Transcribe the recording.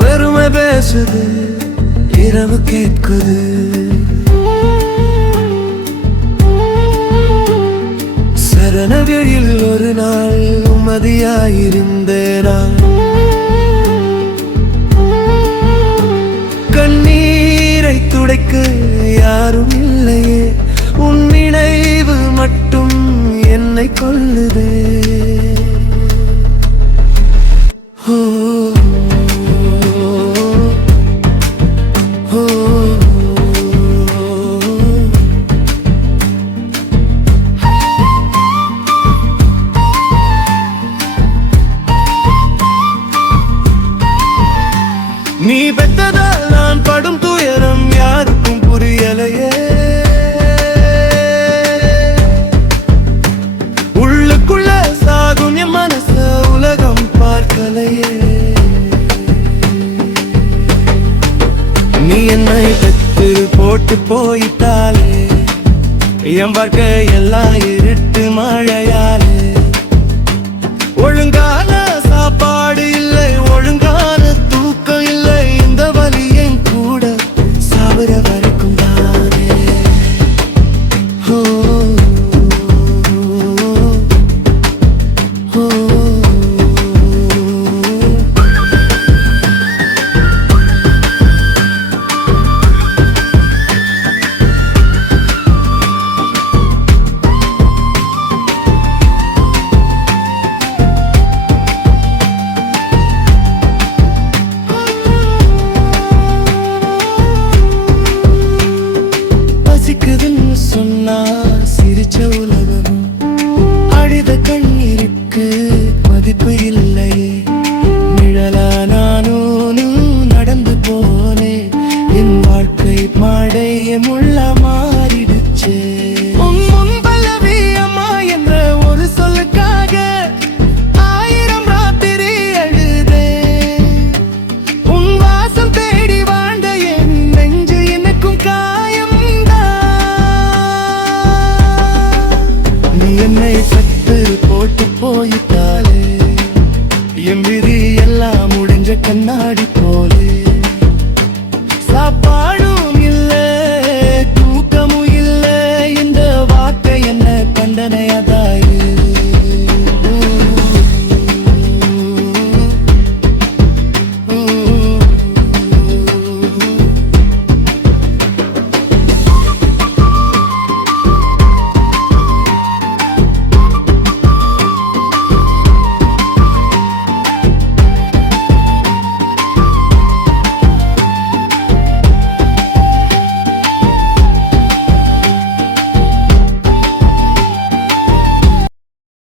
வெறுமை பேசுது, இரவு கேட்குது, சரணவெளியில் ஒரு நாள் உம்மதியாயிருந்தேனா, கண்ணீரை துடைக்க யாரும் இல்லையே, உன் நினைவு மட்டும் என்னை கொல்லுதே. நீ பெற்றதால் நான் படும் துயரம் யாருக்கும் புரியலையே, உள்ளுக்குள்ள சாகும் என் மனச உலகம் பார்க்கலையே. நீ என்னை பெற்று போட்டு போயிட்டாலே, என் வாழ்க்கை எல்லாம் இருட்டு மழையாலே, ஒழுங்கான சாப்பாடு இல்லை, ஒழுங்கான தூக்கம் இல்லை, இந்த வலி என் கூட சாவர வரைக்கும் தானே. பசிக்குதுன்னு சொன்னா சிரிச்ச உலகம், அழுத கண்ணீருக்கு மதிப்பு இல்லையே, நிழலா நானும் நடந்து போனே, என் வாழ்க்கை மாடைய முள்ளமா